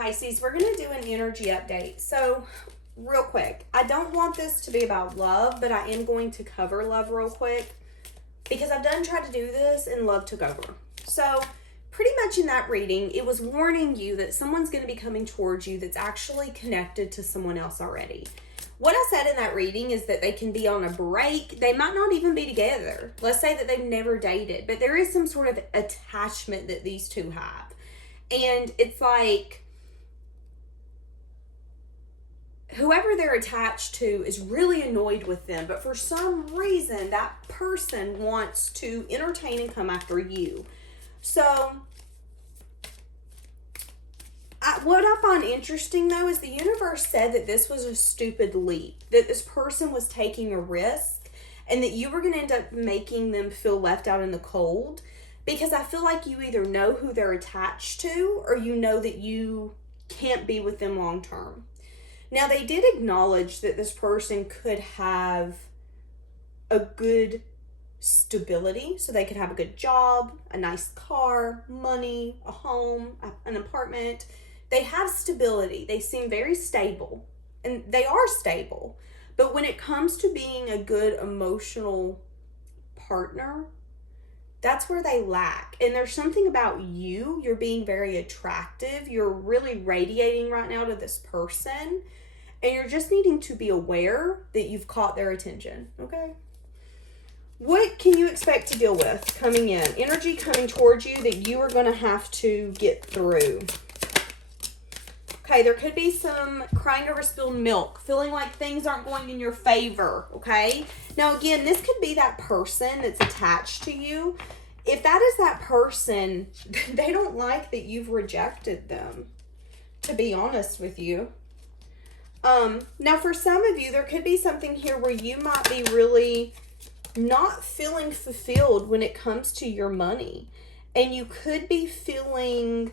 Pisces, we're going to do an energy update. So, real quick, I don't want this to be about love, but I am going to cover love real quick because I've done tried to do this and love took over. So, pretty much in that reading, it was warning you that someone's going to be coming towards you that's actually connected to someone else already. What I said in that reading is that they can be on a break. They might not even be together. Let's say that they've never dated, but there is some sort of attachment that these two have. And it's like, whoever they're attached to is really annoyed with them, but for some reason, that person wants to entertain and come after you. So, what I find interesting, though, is the universe said that this was a stupid leap, that this person was taking a risk, and that you were going to end up making them feel left out in the cold, because I feel like you either know who they're attached to, or you know that you can't be with them long term. Now, they did acknowledge that this person could have a good stability, so they could have a good job, a nice car, money, a home, an apartment. They have stability. They seem very stable, and they are stable. But when it comes to being a good emotional partner, that's where they lack. And there's something about you. You're being very attractive. You're really radiating right now to this person, and you're just needing to be aware that you've caught their attention, okay? What can you expect to deal with coming in? Energy coming towards you that you are going to have to get through. Okay, there could be some crying over spilled milk, feeling like things aren't going in your favor, okay? Now, again, this could be that person that's attached to you. If that is that person, they don't like that you've rejected them, to be honest with you. Now, for some of you, there could be something here where you might be really not feeling fulfilled when it comes to your money. And you could be feeling,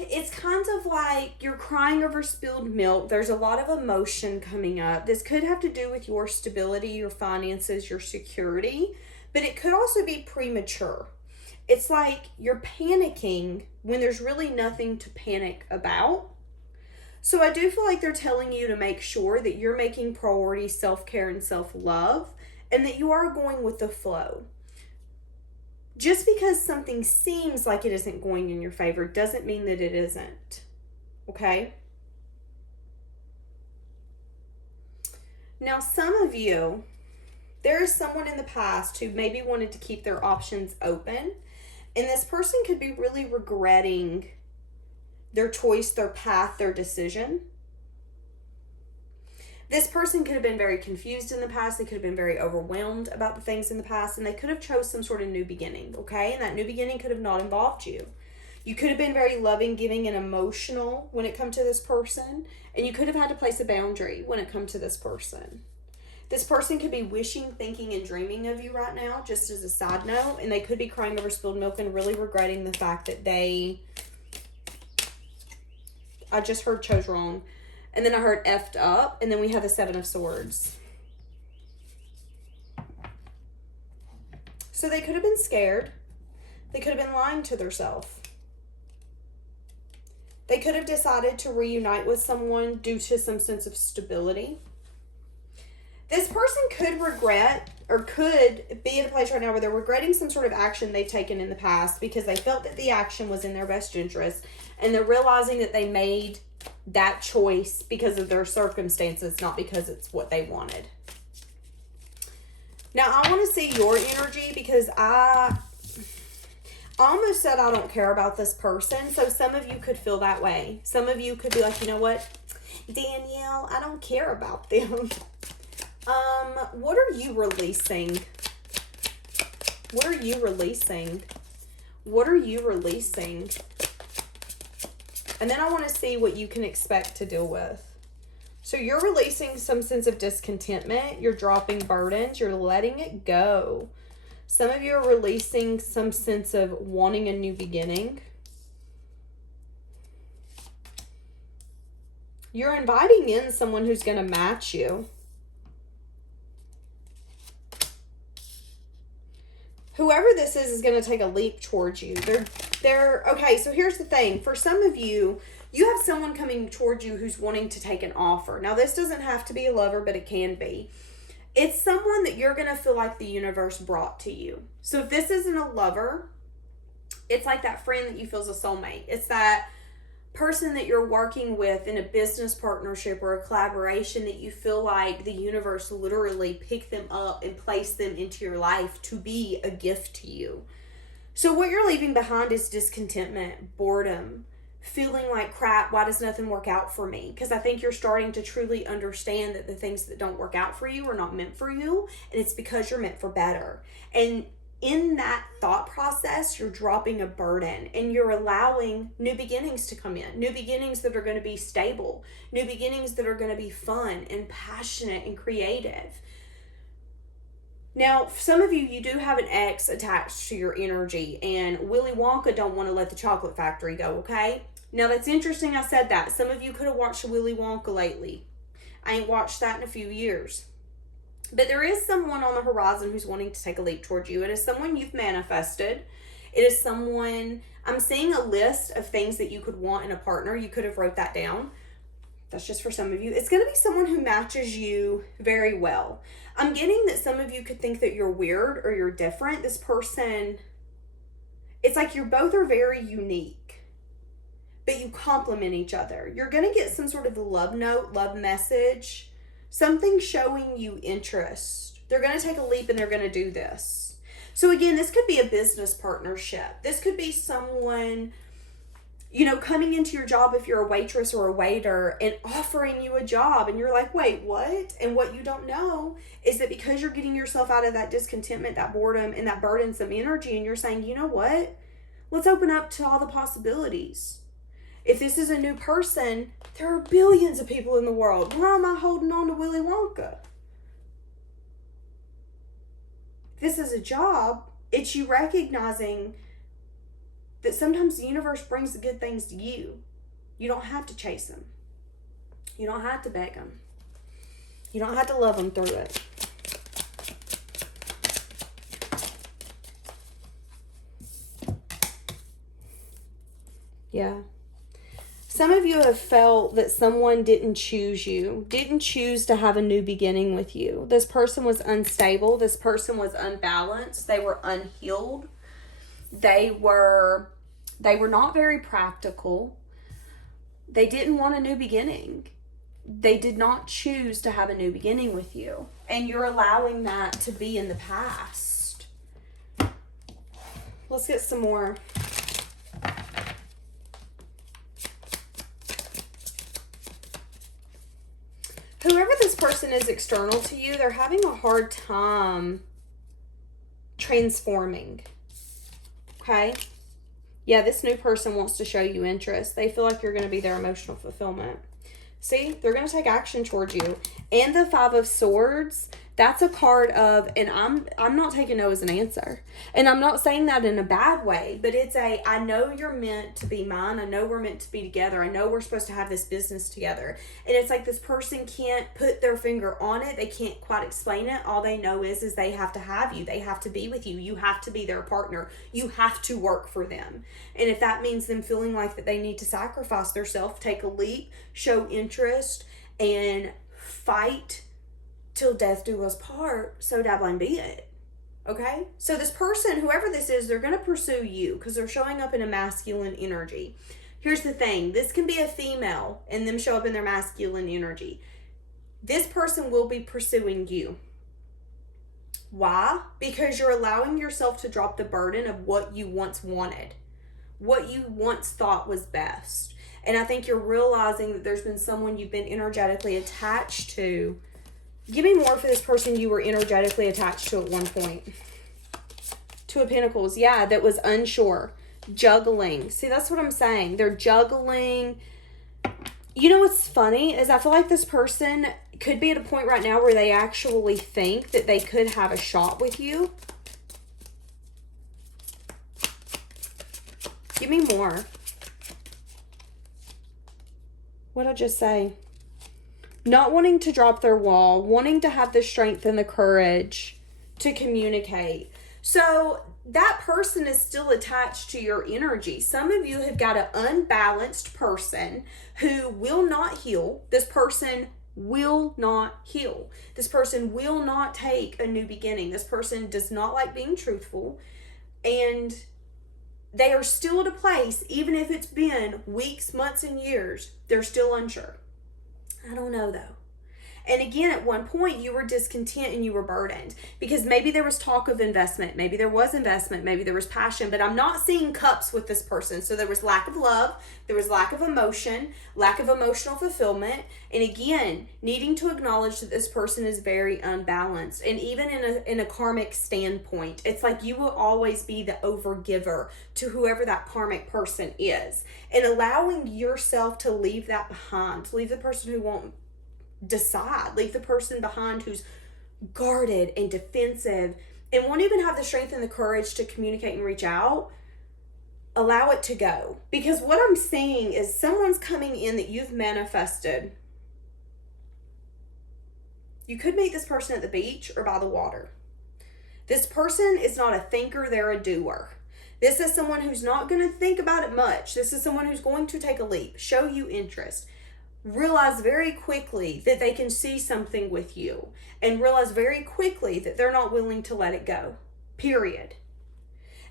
it's kind of like you're crying over spilled milk. There's a lot of emotion coming up. This could have to do with your stability, your finances, your security, but it could also be premature. It's like you're panicking when there's really nothing to panic about. So I do feel like they're telling you to make sure that you're making priority self-care and self-love, and that you are going with the flow. Just because something seems like it isn't going in your favor doesn't mean that it isn't. Okay? Now, some of you, there is someone in the past who maybe wanted to keep their options open, and this person could be really regretting their choice, their path, their decision. This person could have been very confused in the past. They could have been very overwhelmed about the things in the past, and they could have chose some sort of new beginning, okay? And that new beginning could have not involved you. You could have been very loving, giving, and emotional when it comes to this person, and you could have had to place a boundary when it comes to this person. This person could be wishing, thinking, and dreaming of you right now, just as a side note, and they could be crying over spilled milk and really regretting the fact that I just heard chose wrong. And then I heard effed up. And then we have the 7 of Swords. So they could have been scared. They could have been lying to themselves. They could have decided to reunite with someone due to some sense of stability. This person could regret, or could be in a place right now where they're regretting some sort of action they've taken in the past because they felt that the action was in their best interest. And they're realizing that they made that choice because of their circumstances, not because it's what they wanted. Now, I want to see your energy because I almost said I don't care about this person. So some of you could feel that way. Some of you could be like, you know what, Danielle, I don't care about them. What are you releasing? What are you releasing? What are you releasing? And then I want to see what you can expect to deal with. So you're releasing some sense of discontentment. You're dropping burdens. You're letting it go. Some of you are releasing some sense of wanting a new beginning. You're inviting in someone who's going to match you. Whoever this is going to take a leap towards you. Okay, so here's the thing. For some of you, you have someone coming towards you who's wanting to take an offer. Now, this doesn't have to be a lover, but it can be. It's someone that you're going to feel like the universe brought to you. So if this isn't a lover, it's like that friend that you feel is a soulmate. It's that person that you're working with in a business partnership or a collaboration that you feel like the universe literally picked them up and placed them into your life to be a gift to you. So what you're leaving behind is discontentment, boredom, feeling like crap, why does nothing work out for me? Because I think you're starting to truly understand that the things that don't work out for you are not meant for you, and it's because you're meant for better. And in that thought process, you're dropping a burden and you're allowing new beginnings to come in, new beginnings that are going to be stable, new beginnings that are going to be fun and passionate and creative. Now, some of you, you do have an ex attached to your energy, and Willy Wonka don't want to let the chocolate factory go, okay? Now, that's interesting I said that. Some of you could have watched Willy Wonka lately. I ain't watched that in a few years. But there is someone on the horizon who's wanting to take a leap towards you. It is someone you've manifested. It is someone, I'm seeing a list of things that you could want in a partner. You could have wrote that down. That's just for some of you. It's going to be someone who matches you very well. I'm getting that some of you could think that you're weird or you're different. This person, it's like you both are very unique, but you complement each other. You're going to get some sort of love note, love message, something showing you interest. They're going to take a leap and they're going to do this. So again, this could be a business partnership. This could be someone, you know, coming into your job if you're a waitress or a waiter and offering you a job and you're like, wait, what? And what you don't know is that because you're getting yourself out of that discontentment, that boredom, and that burdensome energy, and you're saying, you know what? Let's open up to all the possibilities. If this is a new person, there are billions of people in the world. Why am I holding on to Willy Wonka? If this is a job, it's you recognizing that sometimes the universe brings the good things to you. You don't have to chase them. You don't have to beg them. You don't have to love them through it. Yeah. Some of you have felt that someone didn't choose you, didn't choose to have a new beginning with you. This person was unstable. This person was unbalanced. They were unhealed. They were not very practical. They didn't want a new beginning. They did not choose to have a new beginning with you. And you're allowing that to be in the past. Let's get some more. Whoever this person is external to you, they're having a hard time transforming. Okay? Yeah, this new person wants to show you interest. They feel like you're going to be their emotional fulfillment. See, they're going to take action towards you. And the Five of Swords, that's a card of, and I'm not taking no as an answer. And I'm not saying that in a bad way, but it's I know you're meant to be mine. I know we're meant to be together. I know we're supposed to have this business together. And it's like this person can't put their finger on it. They can't quite explain it. All they know is they have to have you. They have to be with you. You have to be their partner. You have to work for them. And if that means them feeling like that they need to sacrifice themselves, take a leap, show interest, and fight till death do us part, so dabbling be it. Okay? So this person, whoever this is, they're going to pursue you because they're showing up in a masculine energy. Here's the thing. This can be a female and them show up in their masculine energy. This person will be pursuing you. Why? Because you're allowing yourself to drop the burden of what you once wanted, what you once thought was best. And I think you're realizing that there's been someone you've been energetically attached to. Give me more for this person you were energetically attached to at one point. Two of Pentacles. Yeah, that was unsure. Juggling. See, that's what I'm saying. They're juggling. You know what's funny is I feel like this person could be at a point right now where they actually think that they could have a shot with you. Give me more. What'd I just say? Not wanting to drop their wall, wanting to have the strength and the courage to communicate. So that person is still attached to your energy. Some of you have got an unbalanced person who will not heal. This person will not heal. This person will not take a new beginning. This person does not like being truthful. And they are still at a place, even if it's been weeks, months, and years, they're still unsure. I don't know though. And again, at one point you were discontent and you were burdened because maybe there was talk of investment. Maybe there was investment. Maybe there was passion, but I'm not seeing cups with this person. So there was lack of love. There was lack of emotion, lack of emotional fulfillment. And again, needing to acknowledge that this person is very unbalanced. And even in a karmic standpoint, it's like you will always be the overgiver to whoever that karmic person is. And allowing yourself to leave that behind, to leave the person who won't decide, leave the person behind who's guarded and defensive and won't even have the strength and the courage to communicate and reach out. Allow it to go. Because what I'm seeing is someone's coming in that you've manifested. You could meet this person at the beach or by the water. This person is not a thinker, they're a doer. This is someone who's not going to think about it much. This is someone who's going to take a leap, show you interest, realize very quickly that they can see something with you, and realize very quickly that they're not willing to let it go, period.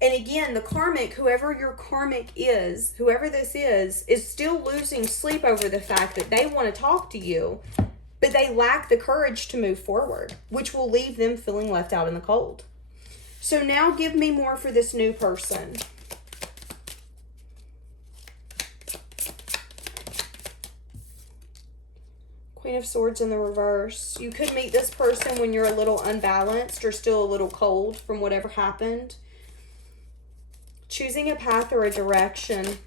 And again, the karmic, whoever your karmic is, whoever this is still losing sleep over the fact that they want to talk to you, but they lack the courage to move forward, which will leave them feeling left out in the cold. So now give me more for this new person. Queen of Swords in the reverse. You could meet this person when you're a little unbalanced or still a little cold from whatever happened. Choosing a path or a direction.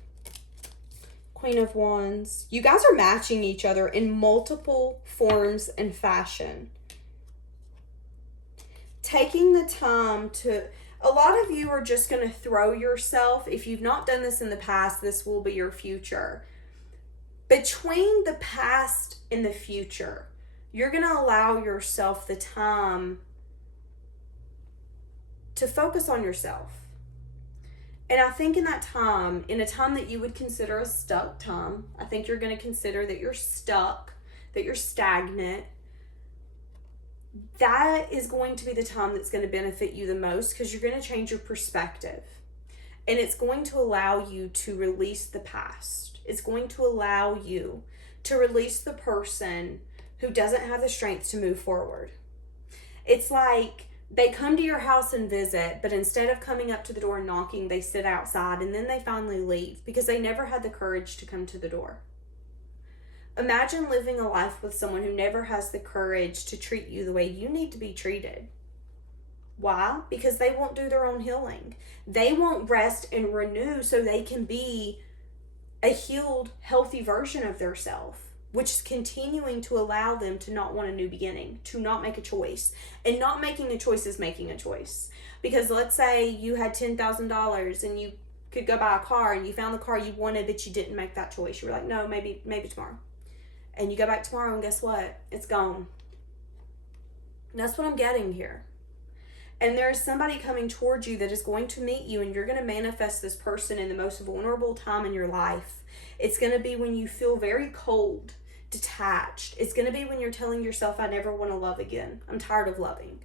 Queen of Wands. You guys are matching each other in multiple forms and fashion. Taking the time to... A lot of you are just going to throw yourself. If you've not done this in the past, this will be your future. Between the past and the future, you're going to allow yourself the time to focus on yourself. And I think in that time, in a time that you would consider a stuck time, I think you're going to consider that you're stuck, that you're stagnant. That is going to be the time that's going to benefit you the most because you're going to change your perspective. And it's going to allow you to release the past. It's going to allow you to release the person who doesn't have the strength to move forward. It's like they come to your house and visit, but instead of coming up to the door and knocking, they sit outside and then they finally leave because they never had the courage to come to the door. Imagine living a life with someone who never has the courage to treat you the way you need to be treated. Why? Because they won't do their own healing. They won't rest and renew so they can be a healed, healthy version of their self, which is continuing to allow them to not want a new beginning, to not make a choice. And not making a choice is making a choice. Because let's say you had $10,000 and you could go buy a car and you found the car you wanted, but you didn't make that choice. You were like, no, maybe tomorrow. And you go back tomorrow and guess what? It's gone. And that's what I'm getting here. And there's somebody coming towards you that is going to meet you, and you're going to manifest this person in the most vulnerable time in your life. It's going to be when you feel very cold, detached. It's going to be when you're telling yourself, I never want to love again. I'm tired of loving.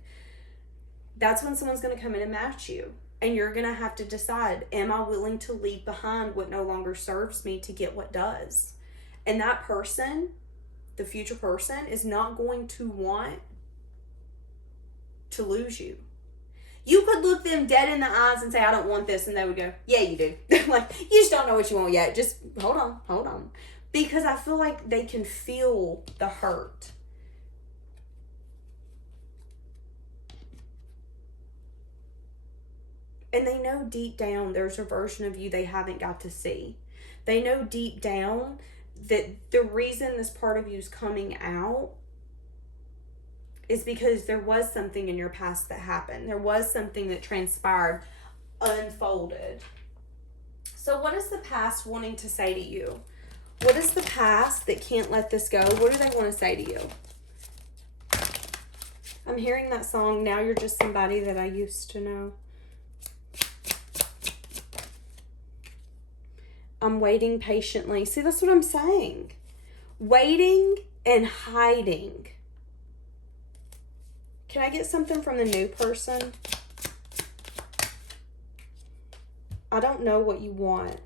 That's when someone's going to come in and match you. And you're going to have to decide, am I willing to leave behind what no longer serves me to get what does? And that person, the future person, is not going to want to lose you. You could look them dead in the eyes and say, I don't want this. And they would go, yeah, you do. Like, you just don't know what you want yet. Just hold on. Because I feel like they can feel the hurt. And they know deep down there's a version of you they haven't got to see. They know deep down that the reason this part of you is coming out is because there was something in your past that happened. There was something that transpired, unfolded. So what is the past wanting to say to you? What is the past that can't let this go? What do they want to say to you? I'm hearing that song, Now You're Just Somebody That I Used to Know. I'm waiting patiently. See, that's what I'm saying. Waiting and hiding. Can I get something from the new person? I don't know what you want,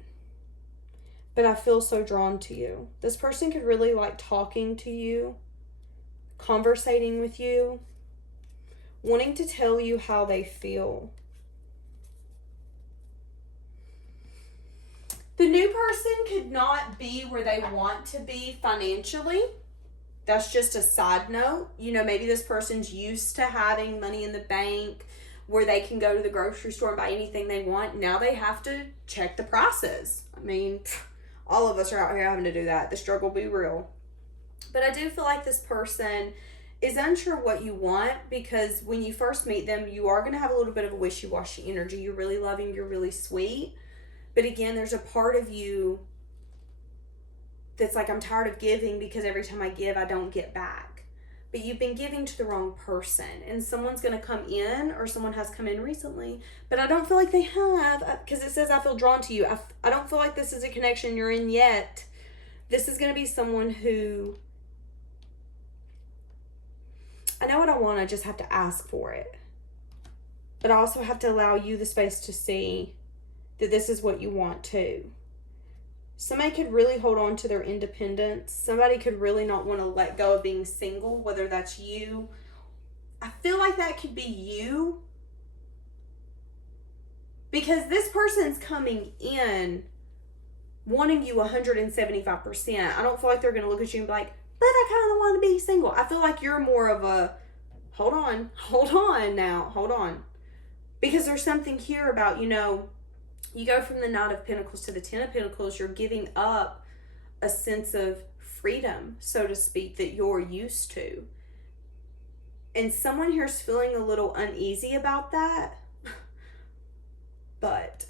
but I feel so drawn to you. This person could really like talking to you, conversating with you, wanting to tell you how they feel. The new person could not be where they want to be financially. That's just a side note. You know, maybe this person's used to having money in the bank where they can go to the grocery store and buy anything they want. Now they have to check the prices. I mean, all of us are out here having to do that. The struggle be real. But I do feel like this person is unsure what you want, because when you first meet them, you are going to have a little bit of a wishy-washy energy. You're really loving, you're really sweet. But again, there's a part of you that's like, I'm tired of giving because every time I give, I don't get back. But you've been giving to the wrong person, and someone's going to come in, or someone has come in recently, but I don't feel like they have, because it says I feel drawn to you. I don't feel like this is a connection you're in yet. This is going to be someone who, I know what I want, I just have to ask for it. But I also have to allow you the space to see that this is what you want too. Somebody could really hold on to their independence. Somebody could really not want to let go of being single, whether that's you. I feel like that could be you, because this person's coming in wanting you 175%. I don't feel like they're going to look at you and be like, but I kind of want to be single. I feel like you're more of a, hold on now, hold on. Because there's something here about, you know, you go from the Knight of Pentacles to the Ten of Pentacles, you're giving up a sense of freedom, so to speak, that you're used to. And someone here is feeling a little uneasy about that. But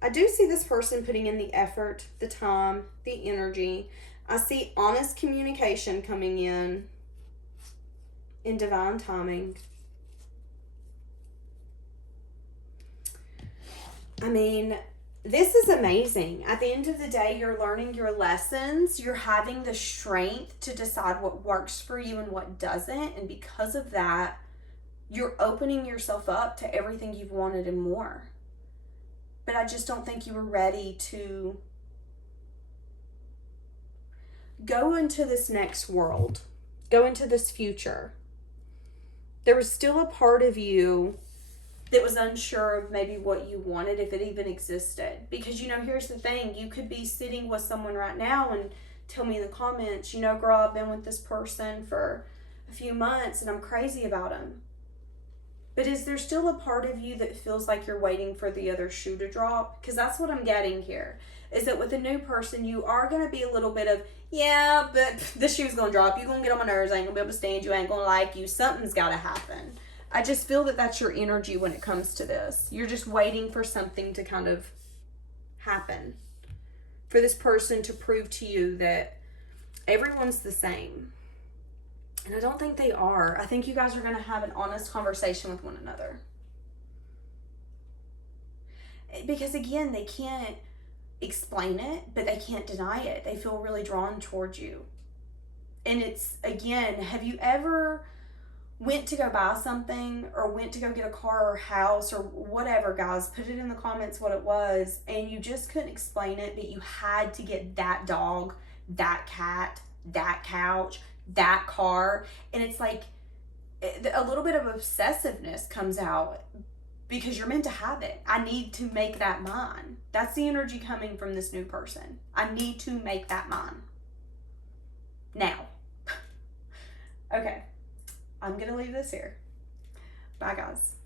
I do see this person putting in the effort, the time, the energy. I see honest communication coming in divine timing. I mean, this is amazing. At the end of the day, you're learning your lessons. You're having the strength to decide what works for you and what doesn't. And because of that, you're opening yourself up to everything you've wanted and more. But I just don't think you were ready to go into this next world, go into this future. There was still a part of you that was unsure of maybe what you wanted, if it even existed. Because, you know, here's the thing. You could be sitting with someone right now and tell me in the comments, you know, girl, I've been with this person for a few months and I'm crazy about him. But is there still a part of you that feels like you're waiting for the other shoe to drop? Because that's what I'm getting here. Is that with a new person, you are going to be a little bit of, yeah, but the shoe's going to drop. You're going to get on my nerves. I ain't going to be able to stand you. I ain't going to like you. Something's got to happen. I just feel that that's your energy when it comes to this. You're just waiting for something to kind of happen. For this person to prove to you that everyone's the same. And I don't think they are. I think you guys are going to have an honest conversation with one another. Because again, they can't explain it, but they can't deny it. They feel really drawn towards you. And it's, again, have you ever went to go buy something, or went to go get a car or house or whatever, guys, put it in the comments what it was, and you just couldn't explain it, but you had to get that dog, that cat, that couch, that car, and it's like a little bit of obsessiveness comes out because you're meant to have it. I need to make that mine. That's the energy coming from this new person. I need to make that mine. Now. Okay. I'm going to leave this here. Bye, guys.